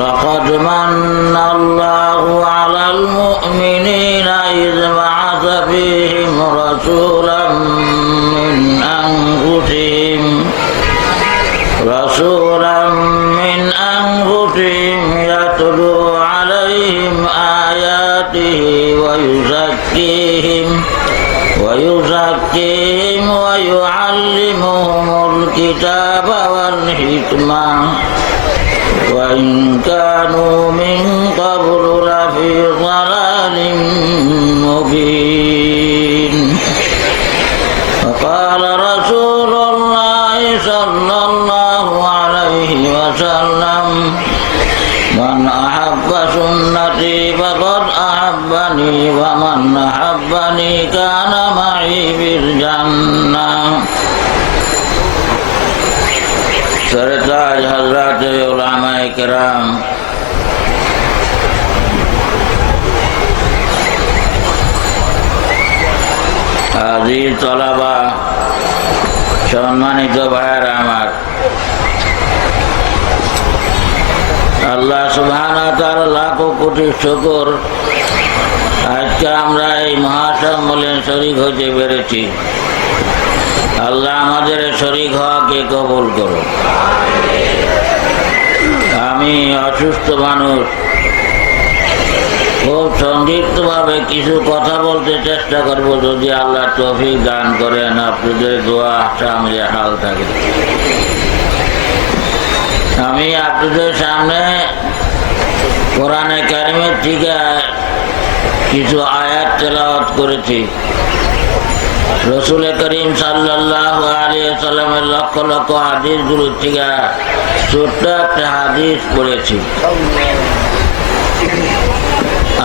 لقد من الله على المؤمنين إذ بعث فيهم رسولا من أنفسهم. رسولا من أنفسهم يتلو عليهم آياته ويزكيهم ويزكيهم ويعلمهم الكتاب والحكمة. وإن كانوا من قبل لفي ضلال مبين وقال رسول الله صلى الله عليه وسلم من أحب سنتي فقد أحبني ومن أحبني كان معي في الجنة. সরতাজ حضرات علماء کرام তলাবা, সম্মানিত ভাইয়ের আমার। আল্লাহ সুহান তার লাখো কোটি শকর। আজকে আমরা এই মহাসম্মেলন শরিক হতে পেরেছি। আল্লাহ আমাদের শরিক হওয়াকে কবল করো আমি অসুস্থ মানুষ। খুব সংক্ষিপ্তভাবে কিছু কথা বলতে চেষ্টা করব যদি আল্লাহ তফিক দান করেন। আপনাদের দোয়া সামনে হাল থাকে। আমি আপনাদের সামনে কোরআনে কারিমের থেকে কিছু আয়াত তেলাওয়াত করেছি। রসুল করিম সাল্লামের লক্ষ লক্ষ হাদিসগুলোর থেকে ছোট্ট একটা হাদিস পড়েছি।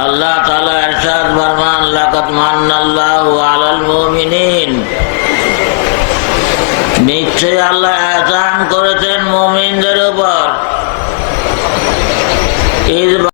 আল্লাহ তালা এরশাদ লাকাত মান্নাল্লাহু আলাল মুমিনিন। নিশ্চয় আল্লাহ এহসান করেছেন মুমিনদের